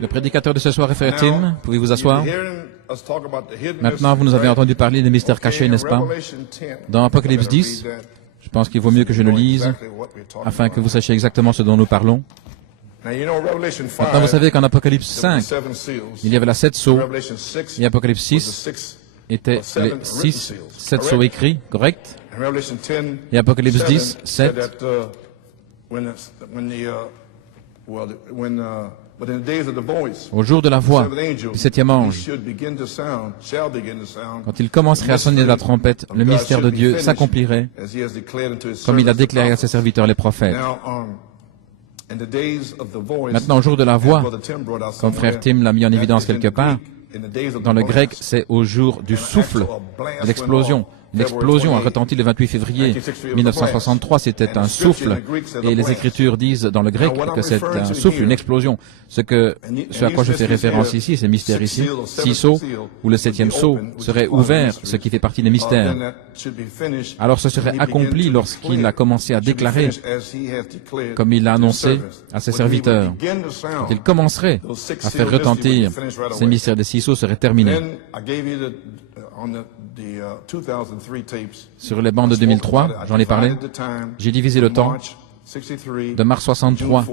Le prédicateur de ce soir est Frère Tim. Pouvez vous asseoir? Maintenant, vous nous avez entendu parler des mystères cachés, n'est-ce pas? Dans Apocalypse 10, je pense qu'il vaut mieux que je le lise, afin que vous sachiez exactement ce dont nous parlons. Maintenant, vous savez qu'en Apocalypse 5, il y avait la 7 sceaux, et Apocalypse 6 était les 7 sceaux écrits, correct? Et Apocalypse 10, 7, au jour de la voix du septième ange, quand il commencerait à sonner la trompette, le mystère de Dieu s'accomplirait, comme il a déclaré à ses serviteurs les prophètes. Maintenant, au jour de la voix, comme Frère Tim l'a mis en évidence quelque part, dans le grec, c'est au jour du souffle, de l'explosion. Une explosion a retenti le 28 février 1963, c'était un souffle, et les Écritures disent dans le grec que c'est un souffle, une explosion. Ce à quoi je fais référence ici, ces mystères ici, 6 sceaux, où le 7e sceau serait ouvert, ce qui fait partie des mystères. Alors ce serait accompli lorsqu'il a commencé à déclarer, comme il l'a annoncé à ses serviteurs. Quand il commencerait à faire retentir ces mystères des 6 sceaux seraient terminés. Sur les bandes de 2003, j'en ai parlé, j'ai divisé le temps de mars 63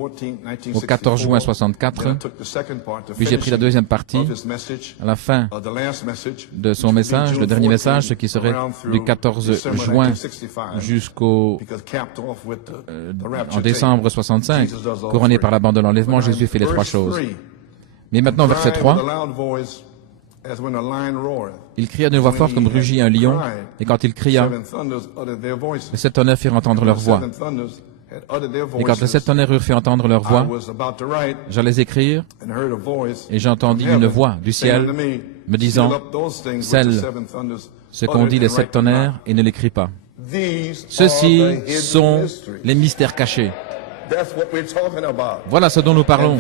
au 14 juin 64, puis j'ai pris la deuxième partie à la fin de son message, le dernier message, ce qui serait du 14 juin jusqu'au en décembre 65, couronné par la bande de l'enlèvement, Jésus fait les 3 choses. Mais maintenant, verset 3, il cria d'une voix forte comme rugit un lion, et quand il cria, les 7 tonnerres firent entendre leur voix. Et quand les 7 tonnerres eurent fait entendre leur voix, j'allais écrire, et j'entendis une voix du ciel me disant, « Scelle ce qu'ont dit les 7 tonnerres, et ne l'écris pas. » Ceux-ci sont les mystères cachés. Voilà ce dont nous parlons.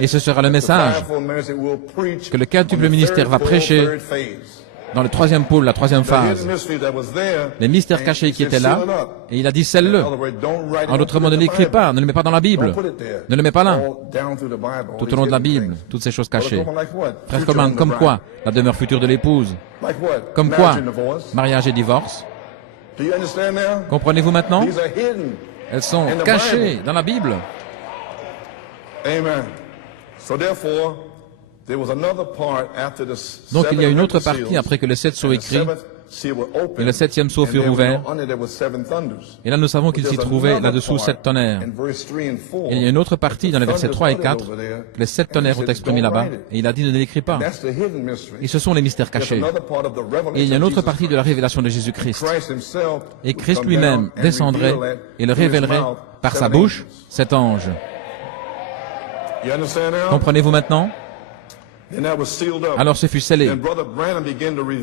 Et ce sera le message que le quintuple ministère va prêcher dans le 3e pôle, la 3e phase. Les mystères cachés qui étaient là, et il a dit scelle-le. En d'autres mots, ne l'écris pas, ne le mets pas dans la Bible. Ne le mets pas là. Tout au long de la Bible, toutes ces choses cachées. Frère Coleman, comme quoi la demeure future de l'épouse? Comme quoi mariage et divorce? Comprenez-vous maintenant? Elles sont cachées dans la Bible. Donc il y a une autre partie après que les 7 sceaux écrits et le 7e sceau fut ouvert. Et là nous savons qu'il s'y trouvait là-dessous 7 tonnerres. Et il y a une autre partie dans les versets 3 et 4 que les 7 tonnerres ont exprimé là-bas. Et il a dit ne l'écris pas. Et ce sont les mystères cachés. Et il y a une autre partie de la révélation de Jésus-Christ. Et Christ lui-même descendrait et le révélerait par sa bouche, cet ange. Comprenez-vous maintenant? Alors ce fut scellé.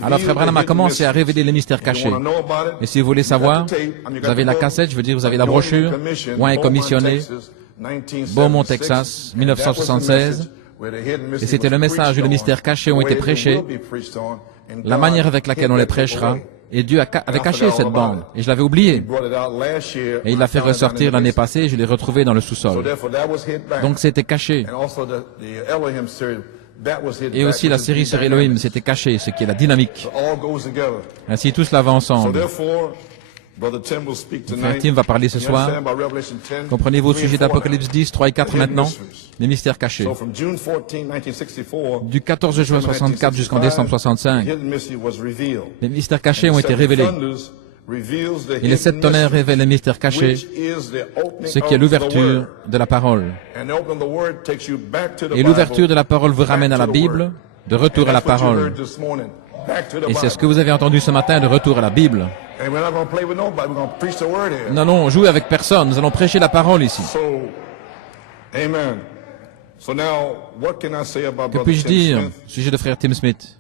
Alors Frère Branham a commencé à révéler les mystères cachés. Et si vous voulez savoir, vous avez la cassette, je veux dire, vous avez la brochure, Oint commissionné, Beaumont, Texas, 1976. Et c'était le message où les mystères cachés ont été prêchés, la manière avec laquelle on les prêchera. Et Dieu avait caché cette bande, et je l'avais oublié. Et il l'a fait ressortir l'année passée, et je l'ai retrouvé dans le sous-sol. Donc c'était caché. Et aussi la série sur Elohim, c'était caché, ce qui est la dynamique. Ainsi tout cela va ensemble. Frère Tim va parler ce soir. Comprenez-vous au sujet d'Apocalypse 10, 3 et 4 maintenant? Les mystères cachés. Du 14 juin 64 jusqu'en décembre 65, les mystères cachés ont été révélés. Et les 7 tonnerres révèlent les mystères cachés, ce qui est l'ouverture de la parole. Et l'ouverture de la parole vous ramène à la Bible, de retour à la parole. Et c'est ce que vous avez entendu ce matin, de retour à la Bible. Nous n'allons jouer avec personne, nous allons prêcher la parole ici. Que puis-je dire au sujet de Frère Tim Smith?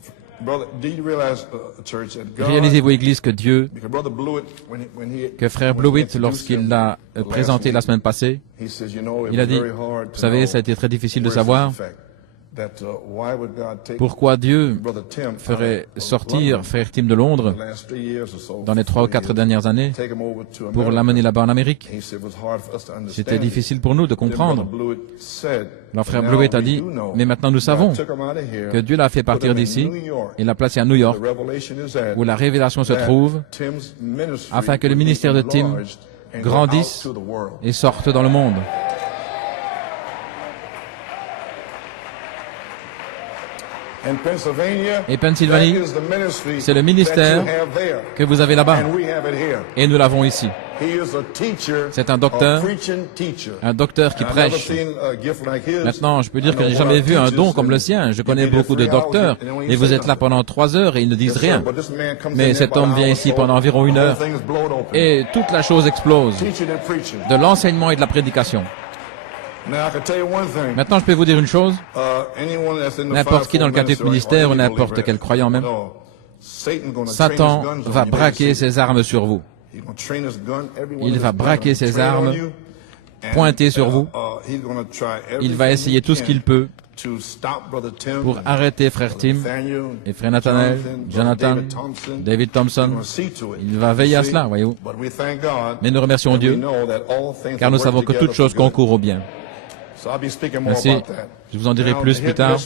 Réalisez-vous, Église, que Dieu, que Frère Blewett, lorsqu'il l'a présenté la semaine passée, il a dit, vous savez, ça a été très difficile de savoir, Pourquoi Dieu ferait sortir frère Tim de Londres dans les 3 ou 4 dernières années pour l'amener là-bas en Amérique? C'était difficile pour nous de comprendre. Alors frère Blewett a dit, mais maintenant nous savons que Dieu l'a fait partir d'ici et l'a placé à New York, où la révélation se trouve, afin que le ministère de Tim grandisse et sorte dans le monde. Et Pennsylvanie, c'est le ministère que vous avez là-bas. Et nous l'avons ici. C'est un docteur qui prêche. Maintenant, je peux dire que je n'ai jamais vu un don comme le sien. Je connais beaucoup de docteurs, et vous êtes là pendant 3 heures et ils ne disent rien. Mais cet homme vient ici pendant environ 1 heure, et toute la chose explose, de l'enseignement et de la prédication. Maintenant, je peux vous dire une chose. N'importe qui dans le cadre du ministère, ou n'importe quel croyant même, Satan va braquer ses armes sur vous. Il va braquer ses armes, pointer sur vous. Il va essayer tout ce qu'il peut pour arrêter frère Tim et frère Nathanael, Jonathan, David Thompson. Il va veiller à cela, voyez-vous. Mais nous remercions Dieu, car nous savons que toute chose concourt au bien. Merci. Je vous en dirai plus tard.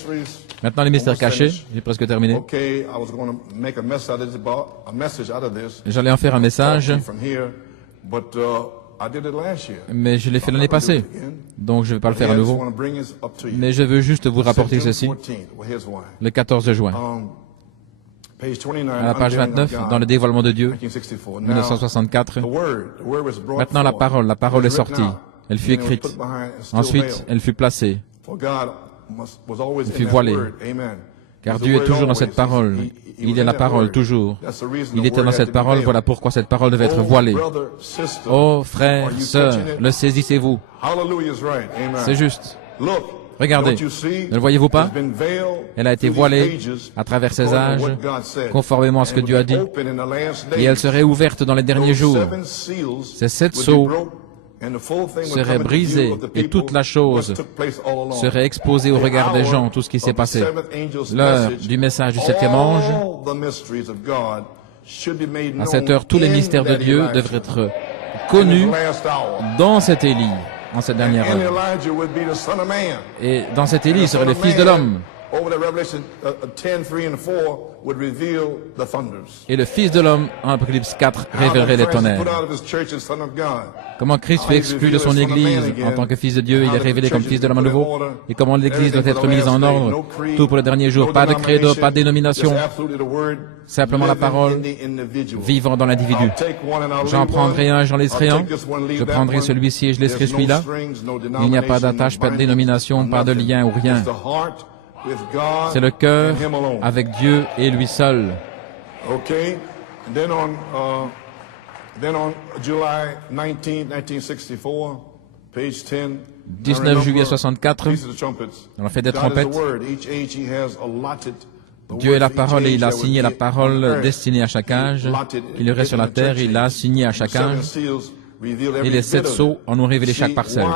Maintenant, les mystères cachés. J'ai presque terminé. J'allais en faire un message, mais je l'ai fait l'année passée. Donc, je ne vais pas le faire à nouveau. Mais je veux juste vous rapporter ceci. Le 14 juin. À la page 29, dans le dévoilement de Dieu, 1964. Maintenant, la parole est sortie. Elle fut écrite. Ensuite, elle fut placée. Elle fut voilée. Car Dieu est toujours dans cette parole. Il est la parole, toujours. Il était dans cette parole, voilà pourquoi cette parole devait être voilée. Oh, frères, sœurs, le saisissez-vous. C'est juste. Regardez, ne le voyez-vous pas? Elle a été voilée à travers ces âges, conformément à ce que Dieu a dit. Et elle serait ouverte dans les derniers jours. Ces 7 sceaux serait brisé et toute la chose serait exposée au regard des gens, tout ce qui s'est passé. L'heure du message du 7e ange, à cette heure, tous les mystères de Dieu devraient être connus dans cet Élie, en cette dernière heure. Et dans cet Élie, il serait le Fils de l'homme. Et le Fils de l'homme, en Apocalypse 4, révélerait les tonnerres. Comment Christ fut exclu de son Église en tant que Fils de Dieu, il est révélé comme Fils de l'homme à nouveau. Et comment l'Église doit être mise en ordre. Tout pour le dernier jour. Pas de credo, pas de dénomination. Simplement la parole vivant dans l'individu. J'en prendrai un, j'en laisserai un. Je prendrai celui-ci et je laisserai celui-là. Il n'y a pas d'attache, pas de dénomination, pas de lien ou rien. C'est le cœur avec Dieu et lui seul. 19 juillet 64, on a fait des trompettes. Dieu est la parole et il a signé la parole destinée à chaque âge. Il y aurait sur la terre, il l'a signé à chaque âge. Et les 7 sceaux en ont révélé chaque parcelle.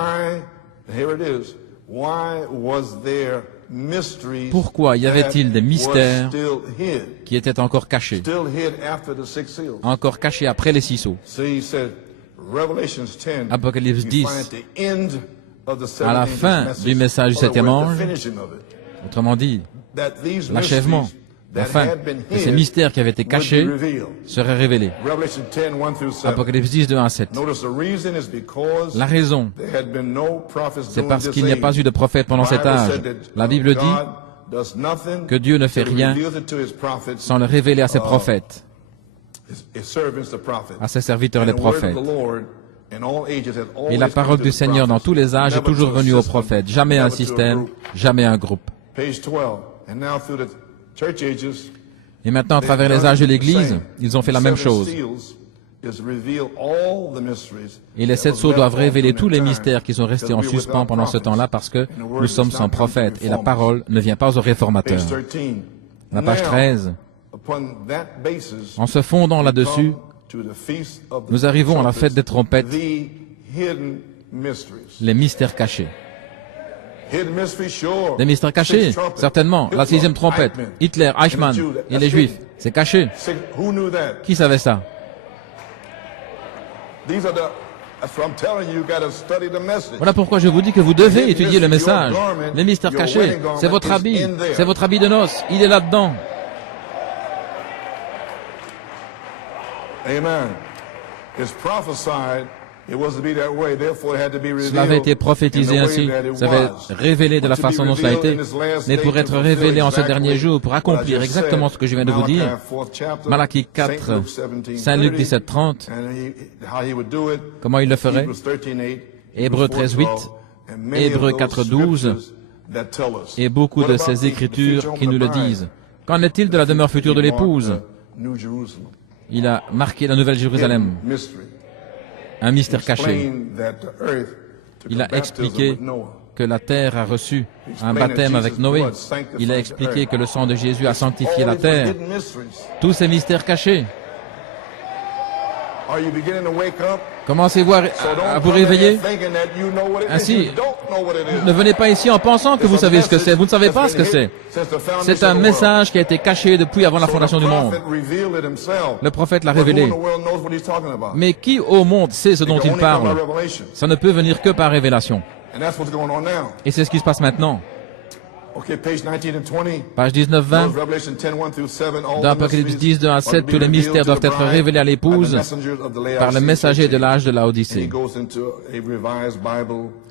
Pourquoi y avait-il des mystères qui étaient encore cachés après les 6 sceaux? Apocalypse 10, à la fin du message du 7e ange, autrement dit, l'achèvement, la fin de ces mystères qui avaient été cachés seraient révélés. Apocalypse 10, de 1 à 7. La raison, c'est parce qu'il n'y a pas eu de prophète pendant cet âge. La Bible dit que Dieu ne fait rien sans le révéler à ses prophètes, à ses serviteurs les prophètes. Et la parole du Seigneur dans tous les âges est toujours venue aux prophètes. Jamais un système, jamais un groupe. Et maintenant, à travers les âges de l'Église, ils ont fait la même chose. Et les 7 sceaux doivent révéler tous les mystères qui sont restés en suspens pendant ce temps-là parce que nous sommes sans prophète et la parole ne vient pas aux réformateurs. La page 13. En se fondant là-dessus, nous arrivons à la fête des trompettes, les mystères cachés. Des mystères cachés, certainement. La sixième trompette, Hitler, Eichmann et les Juifs. C'est caché. Qui savait ça? Voilà pourquoi je vous dis que vous devez étudier le message. Les mystères cachés, c'est votre habit de noces. Il est là-dedans. Amen. Cela avait été prophétisé ainsi, ça avait révélé de la façon dont cela a été, mais pour être révélé en ce dernier jour, pour accomplir exactement ce que je viens de vous dire, Malachie 4, Saint Luc 17, 30, comment il le ferait? Hébreux 13, 8, Hébreux 4, 12, et beaucoup de ces écritures qui nous le disent. Qu'en est-il de la demeure future de l'épouse? Il a marqué la Nouvelle Jérusalem. Un mystère caché. Il a expliqué que la terre a reçu un baptême avec Noé. Il a expliqué que le sang de Jésus a sanctifié la terre. Tous ces mystères cachés. Commencez-vous à vous réveiller? Ainsi, ne venez pas ici en pensant que vous savez ce que c'est. Vous ne savez pas ce que c'est. C'est un message qui a été caché depuis avant la fondation du monde. Le prophète l'a révélé. Mais qui au monde sait ce dont il parle? Ça ne peut venir que par révélation. Et c'est ce qui se passe maintenant. Page 19-20, dans Apocalypse 10, 2 à 7, tous les mystères doivent être révélés à l'épouse par le messager de l'âge de Laodicée.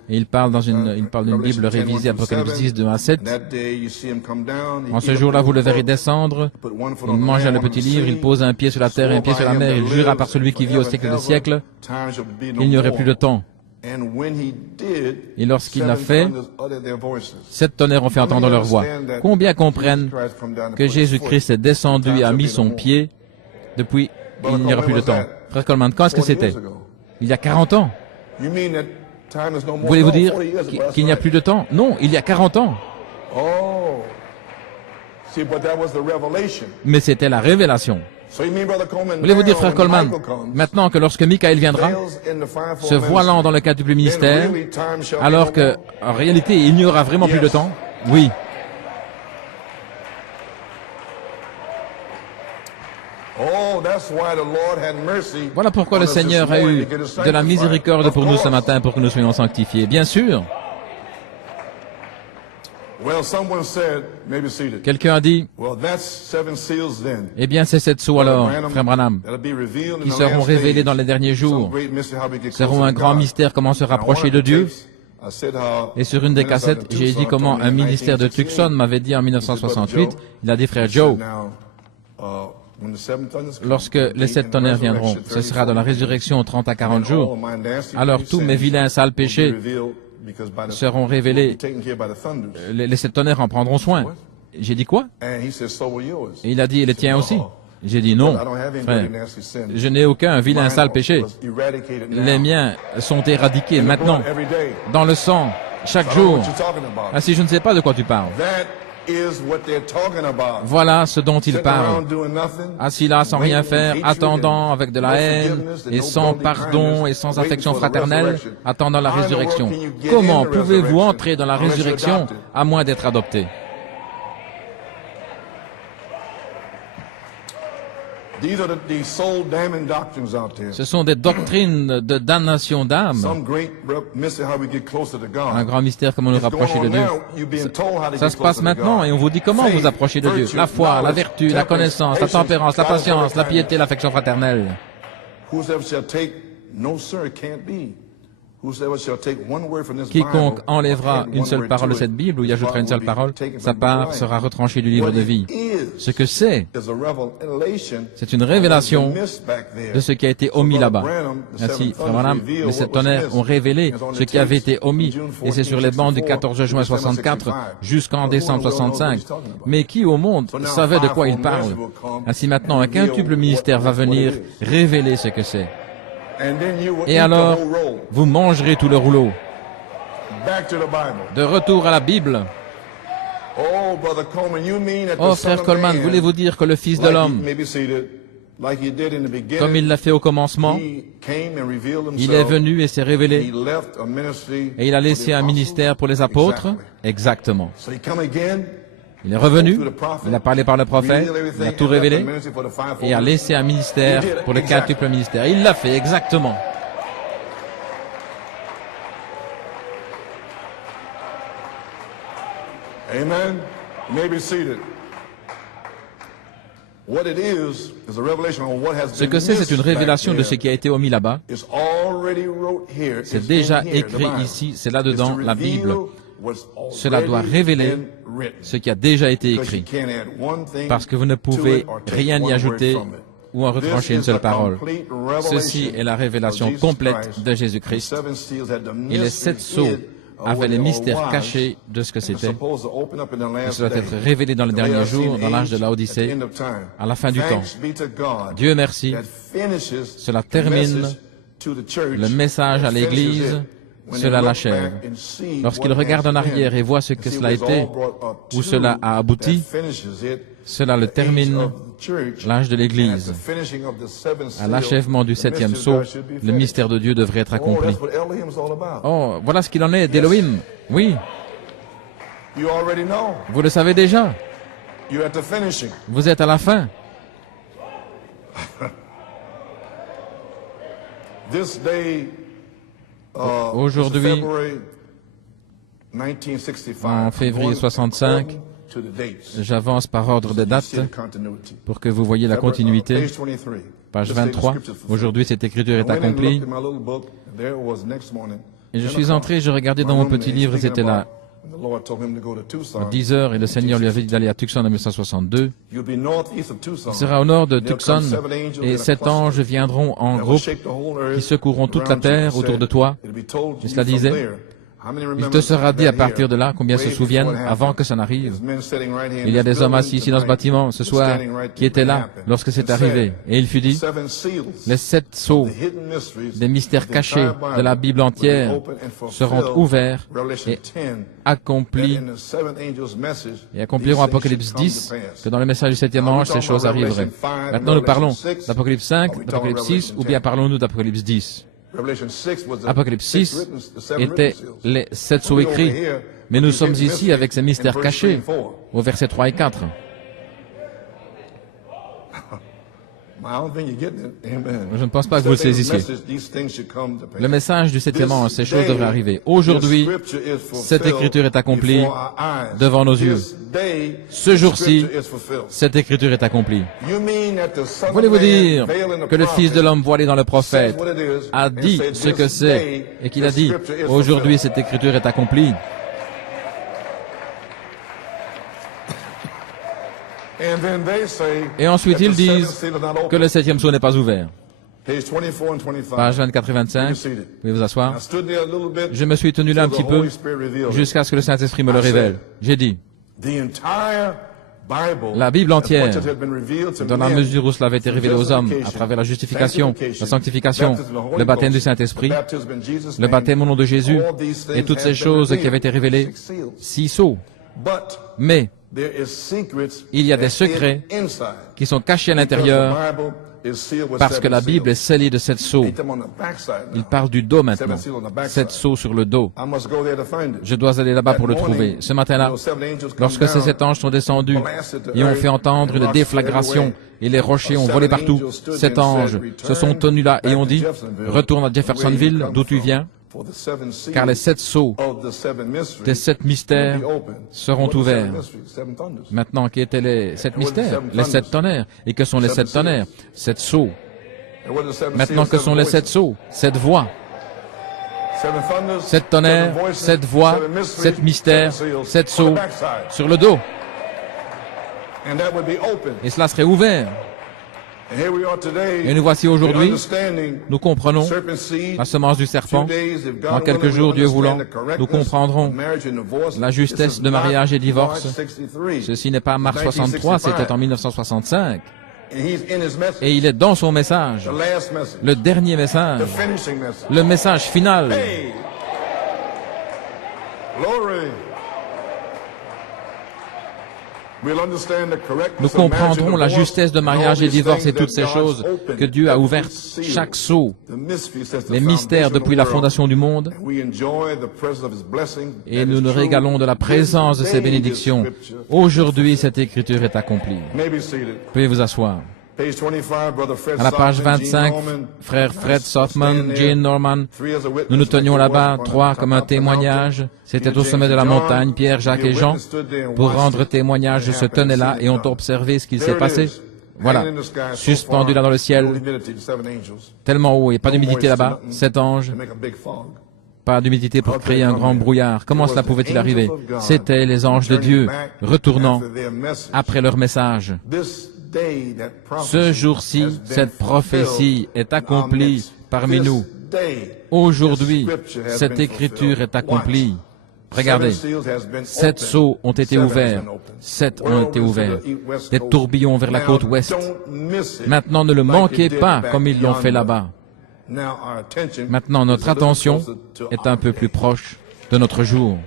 Et il parle d'une Bible révisée, Apocalypse 10, 2 à 7. En ce jour-là, vous le verrez descendre. Il mangea le petit livre, il pose un pied sur la terre et un pied sur la mer. Il jura par celui qui vit au siècle des siècles qu'il n'y aurait plus de temps. Et lorsqu'il l'a fait, 7 tonnerres ont fait entendre leur voix. Combien comprennent que Jésus-Christ est descendu et a mis son pied depuis il n'y aura plus de temps? Frère Coleman, quand est-ce que c'était? Il y a 40 ans. Voulez-vous dire qu'il n'y a plus de temps? Non, il y a 40 ans. Mais c'était la révélation. Voulez-vous dire, frère Coleman, maintenant que lorsque Michael viendra, se voilant dans le quintuple ministère, alors que, en réalité, il n'y aura vraiment plus de temps? Oui. Voilà pourquoi le Seigneur a eu de la miséricorde pour nous ce matin, pour que nous soyons sanctifiés. Bien sûr. Quelqu'un a dit, eh bien c'est 7 sceaux alors, frère Branham, qui seront révélés dans les derniers jours, seront un grand mystère comment se rapprocher de Dieu. Et sur une des cassettes, j'ai dit comment un ministère de Tucson m'avait dit en 1968, il a dit, frère Joe, lorsque les 7 tonnerres viendront, ce sera dans la résurrection 30 à 40 jours, alors tous mes vilains sales péchés seront révélés. Les 7 tonnerres en prendront soin. J'ai dit quoi? Et il a dit, et les tiens aussi? J'ai dit non, frère, je n'ai aucun vilain sale péché. Les miens sont éradiqués maintenant, dans le sang, chaque jour. Ainsi, je ne sais pas de quoi tu parles. Voilà ce dont il parle. Assis là sans rien faire, attendant avec de la haine, et sans pardon et sans affection fraternelle, attendant la résurrection. Comment pouvez-vous entrer dans la résurrection à moins d'être adopté? Ce sont des doctrines de damnation d'âme. Un grand mystère, comment nous rapprocher de Dieu. Ça se passe maintenant et on vous dit comment vous approcher de Dieu. La foi, la vertu, la connaissance, la tempérance, la patience, la piété, l'affection fraternelle. Quiconque enlèvera une seule parole de cette Bible ou y ajoutera une seule parole, sa part sera retranchée du livre de vie. Ce que c'est une révélation de ce qui a été omis là-bas. Ainsi, frère Branham, les 7 tonnerres ont révélé ce qui avait été omis, et c'est sur les bancs du 14 juin 64 jusqu'en décembre 65. Mais qui au monde savait de quoi il parle? Ainsi maintenant, un quintuple ministère va venir révéler ce que c'est. Et alors, vous mangerez tout le rouleau. De retour à la Bible. Oh, frère Coleman, voulez-vous dire que le Fils de l'homme, Comme il l'a fait au commencement, il est venu et s'est révélé, et il a laissé un ministère pour les apôtres. Exactement. Il est revenu, il a parlé par le prophète, il a tout révélé, et a laissé un ministère pour le quintuple ministère. Il l'a fait, exactement. Amen. You may be seated. Ce que c'est une révélation de ce qui a été omis là-bas. C'est déjà écrit ici, c'est là-dedans, la Bible. Cela doit révéler ce qui a déjà été écrit, parce que vous ne pouvez rien y ajouter ou en retrancher une seule parole. Ceci est la révélation complète de Jésus-Christ. Et les 7 sceaux avaient les mystères cachés de ce que c'était. Et cela doit être révélé dans les derniers jours, dans l'âge de l'Odyssée, à la fin du temps. Dieu merci, cela termine le message à l'Église, cela l'achève. Lorsqu'il regarde en arrière et voit ce que cela a été, où cela a abouti, cela le termine, l'âge de l'Église. À l'achèvement du 7e sceau, le mystère de Dieu devrait être accompli. Oh, voilà ce qu'il en est d'Élohim. Oui. Vous le savez déjà. Vous êtes à la fin. Aujourd'hui, en février 65, j'avance par ordre de date pour que vous voyez la continuité. Page 23. Aujourd'hui, cette écriture est accomplie. Et je suis entré, je regardais dans mon petit livre, c'était là à 10 heures, et le Seigneur lui avait dit d'aller à Tucson en 1962. Il sera au nord de Tucson, et 7 anges viendront en groupe qui secourront toute la terre autour de toi. Et cela disait, il te sera dit à partir de là, combien se souviennent, avant que ça n'arrive. Il y a des hommes assis ici dans ce bâtiment, ce soir, qui étaient là lorsque c'est arrivé. Et il fut dit, les 7 sceaux des mystères cachés de la Bible entière seront ouverts et accomplis, et accompliront Apocalypse 10, que dans le message du 7e ange, ces choses arriveraient. Maintenant, nous parlons d'Apocalypse 5, d'Apocalypse 6, ou bien parlons-nous d'Apocalypse 10? Apocalypse 6 était les 7 sceaux écrits, mais nous sommes ici avec ces mystères cachés, au versets 3 et 4. Je ne pense pas que vous le saisissiez. Le message du 7e ange, ces choses devraient arriver. Aujourd'hui, cette écriture est accomplie devant nos yeux. Ce jour-ci, cette écriture est accomplie. Voulez-vous dire que le Fils de l'homme voilé dans le prophète a dit ce que c'est et qu'il a dit, aujourd'hui, cette écriture est accomplie? Et ensuite, ils disent que le 7e sceau n'est pas ouvert. Pages 24 et 25, vous pouvez vous asseoir. Je me suis tenu là un petit peu jusqu'à ce que le Saint-Esprit me le révèle. J'ai dit, la Bible entière, dans la mesure où cela avait été révélé aux hommes, à travers la justification, la sanctification, le baptême du Saint-Esprit, le baptême au nom de Jésus, et toutes ces choses qui avaient été révélées, 6 sceaux. Mais il y a des secrets qui sont cachés à l'intérieur parce que la Bible est scellée de 7 sceaux. Il parle du dos maintenant. 7 sceaux sur le dos. Je dois aller là-bas pour le trouver. Ce matin-là, lorsque ces 7 anges sont descendus et ont fait entendre une déflagration et les rochers ont volé partout, 7 anges se sont tenus là et ont dit, retourne à Jeffersonville, d'où tu viens, car les 7 sceaux des 7 mystères seront ouverts. Maintenant, qui étaient les 7 mystères? Les 7 tonnerres. Et que sont les 7 tonnerres? 7 sceaux. Maintenant, que sont les 7 sceaux? 7 voix. 7 tonnerres, 7 voix, 7 mystères, 7 sceaux sur le dos. Et cela serait ouvert. Et nous voici aujourd'hui, nous comprenons la semence du serpent. Dans quelques jours, Dieu voulant, nous comprendrons la justesse de mariage et divorce. Ceci n'est pas mars 63, c'était en 1965. Et il est dans son message, le dernier message, le message final. Nous comprendrons la justesse de mariage et divorce et toutes ces choses que Dieu a ouvertes, chaque sceau, les mystères depuis la fondation du monde, et nous nous régalons de la présence de ces bénédictions. Aujourd'hui, cette écriture est accomplie. Veuillez vous asseoir. À la page 25, frère Fred Sothman, Jane Norman, nous nous tenions là-bas, trois comme un témoignage. C'était au sommet de la montagne, Pierre, Jacques et Jean, pour rendre témoignage, se tenaient là et ont observé ce qu'il s'est passé. Voilà, suspendu là dans le ciel, tellement haut et pas d'humidité là-bas, 7 anges, pas d'humidité pour créer un grand brouillard. Comment cela pouvait-il arriver? C'étaient les anges de Dieu, retournant après leur message. Ce jour-ci, cette prophétie est accomplie parmi nous. Aujourd'hui, cette écriture est accomplie. Regardez, 7 sceaux ont été ouverts. 7 ont été ouverts. Des tourbillons vers la côte ouest. Maintenant, ne le manquez pas comme ils l'ont fait là-bas. Maintenant, notre attention est un peu plus proche de notre jour.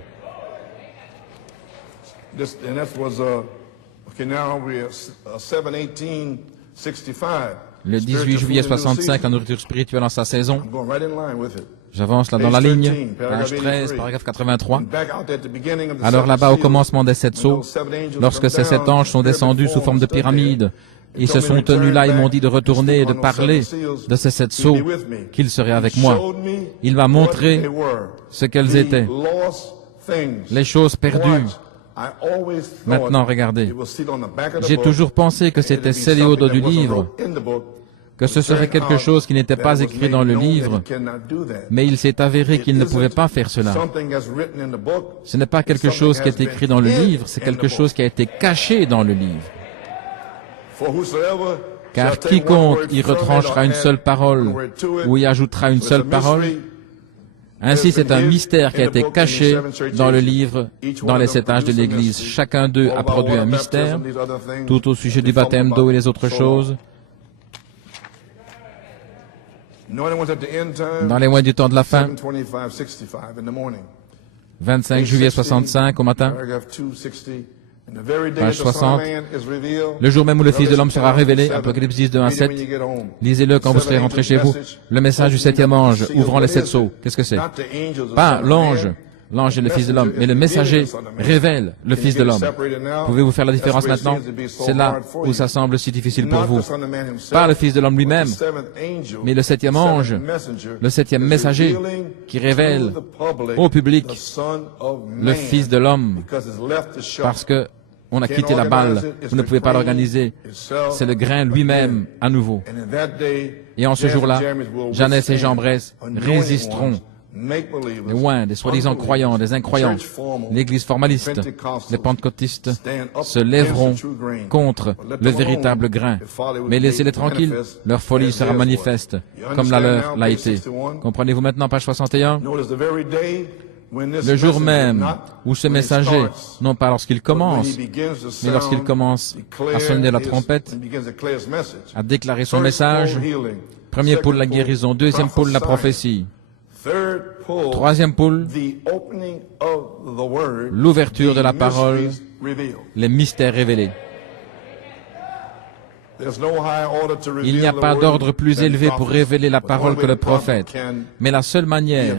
Le 18 juillet 65, la nourriture spirituelle en sa saison. J'avance là dans la ligne, page 13, paragraphe 83. Alors là-bas, au commencement des 7 sceaux, lorsque ces 7 anges sont descendus sous forme de pyramide, ils se sont tenus là et m'ont dit de retourner et de parler de ces 7 sceaux, qu'ils seraient avec moi. Il m'a montré ce qu'elles étaient, les choses perdues. Maintenant, regardez, j'ai toujours pensé que c'était scellé au dos du livre, que ce serait quelque chose qui n'était pas écrit dans le livre, mais il s'est avéré qu'il ne pouvait pas faire cela. Ce n'est pas quelque chose qui est écrit dans le livre, c'est quelque chose qui a été caché dans le livre. Car quiconque y retranchera une seule parole ou y ajoutera une seule parole, ainsi c'est un mystère qui a été caché dans le livre, dans les 7 âges de l'Église. Chacun d'eux a produit un mystère, tout au sujet du baptême d'eau et les autres choses. Dans les mois du temps de la fin, 25 juillet 65 au matin, page 60, le jour même où le Fils de l'homme sera révélé, Apocalypse 10, 2 à 7, lisez-le quand vous serez rentré chez vous, le message du 7e ange ouvrant les 7 sceaux. Qu'est-ce que c'est? Pas l'ange, l'ange est le Fils de l'homme, mais le messager révèle le Fils de l'homme. Pouvez-vous faire la différence maintenant? C'est là où ça semble si difficile pour vous. Pas le Fils de l'homme lui-même, mais le 7e ange, le 7e messager qui révèle au public le Fils de l'homme, parce que on a quitté la balle, vous ne pouvez pas l'organiser. C'est le grain lui-même à nouveau. Et en ce jour-là, Jeannès et Jean-Bresse résisteront. Les oins, des soi-disant croyants, des incroyants, l'Église formaliste, les pentecôtistes se lèveront contre le véritable grain. Mais laissez-les tranquilles, leur folie sera manifeste, comme la leur l'a été. Comprenez-vous maintenant, page 61? Le jour même où ce messager, non pas lorsqu'il commence, mais lorsqu'il commence à sonner la trompette, à déclarer son message, premier pôle la guérison, deuxième pôle la prophétie, troisième pôle, l'ouverture de la parole, les mystères révélés. Il n'y a pas d'ordre plus élevé pour révéler la parole que le prophète. Mais la seule manière